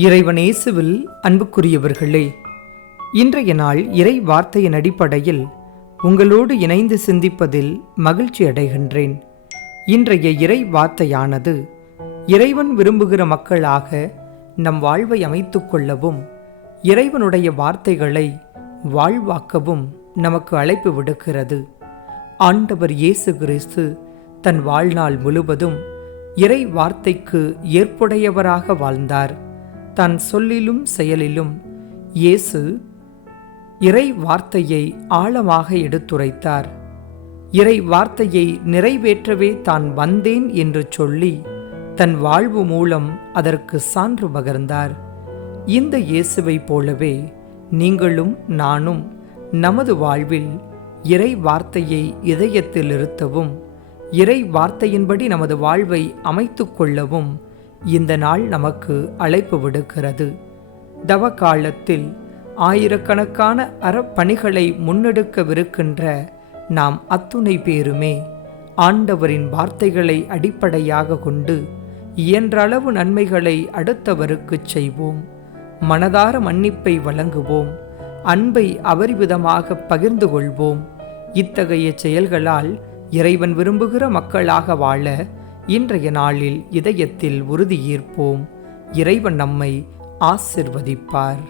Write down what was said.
இறைவனேசுவில் அன்புக்குரியவர்களே இன்றைய நாள் இறை வார்த்தையின் அடிப்படையில் உங்களோடு இணைந்து சிந்திப்பதில் மகிழ்ச்சி அடைகின்றேன். இன்றைய இறை வார்த்தையானது இறைவன் விரும்புகிற மக்களாக நம் வாழ்வை அமைத்துக்கொள்ளவும் இறைவனுடைய வார்த்தைகளை வாழ்வாக்கவும் நமக்கு அழைப்பு விடுக்கிறது. ஆண்டவர் இயேசு கிறிஸ்து தன் வாழ்நாள் முழுவதும் இறை வார்த்தைக்கு ஏற்புடையவராக வாழ்ந்தார். தன் சொல்லிலும் செயலிலும் இயேசு இறை வார்த்தையை ஆழமாக எடுத்துரைத்தார். இறை வார்த்தையை நிறைவேற்றவே தான் வந்தேன் என்று சொல்லி தன் வாழ்வு மூலம் அதற்கு சான்று பகர்ந்தார். இந்த இயேசுவை போலவே நீங்களும் நானும் நமது வாழ்வில் இறை வார்த்தையை இதயத்தில் இருத்தவும் இறை வார்த்தையின்படி நமது வாழ்வை அமைத்து கொள்ளவும் இந்த நாள் நமக்கு அழைப்பு விடுக்கிறது. தவ காலத்தில் ஆயிரக்கணக்கான அறப்பணிகளை முன்னெடுக்கவிருக்கின்ற நாம் அத்துணை பேருமே ஆண்டவரின் வார்த்தைகளை அடிப்படையாக கொண்டு இயன்றளவு நன்மைகளை அடுத்தவருக்குச் செய்வோம். மனதார மன்னிப்பை வழங்குவோம். அன்பை அவரிவிதமாக பகிர்ந்து கொள்வோம். இத்தகைய செயல்களால் இறைவன் விரும்புகிற மக்களாக வாழ இன்றைய நாளில் இதயத்தில் உறுதியேற்போம் இறைவன் நம்மை ஆசிர்வதிப்பார்.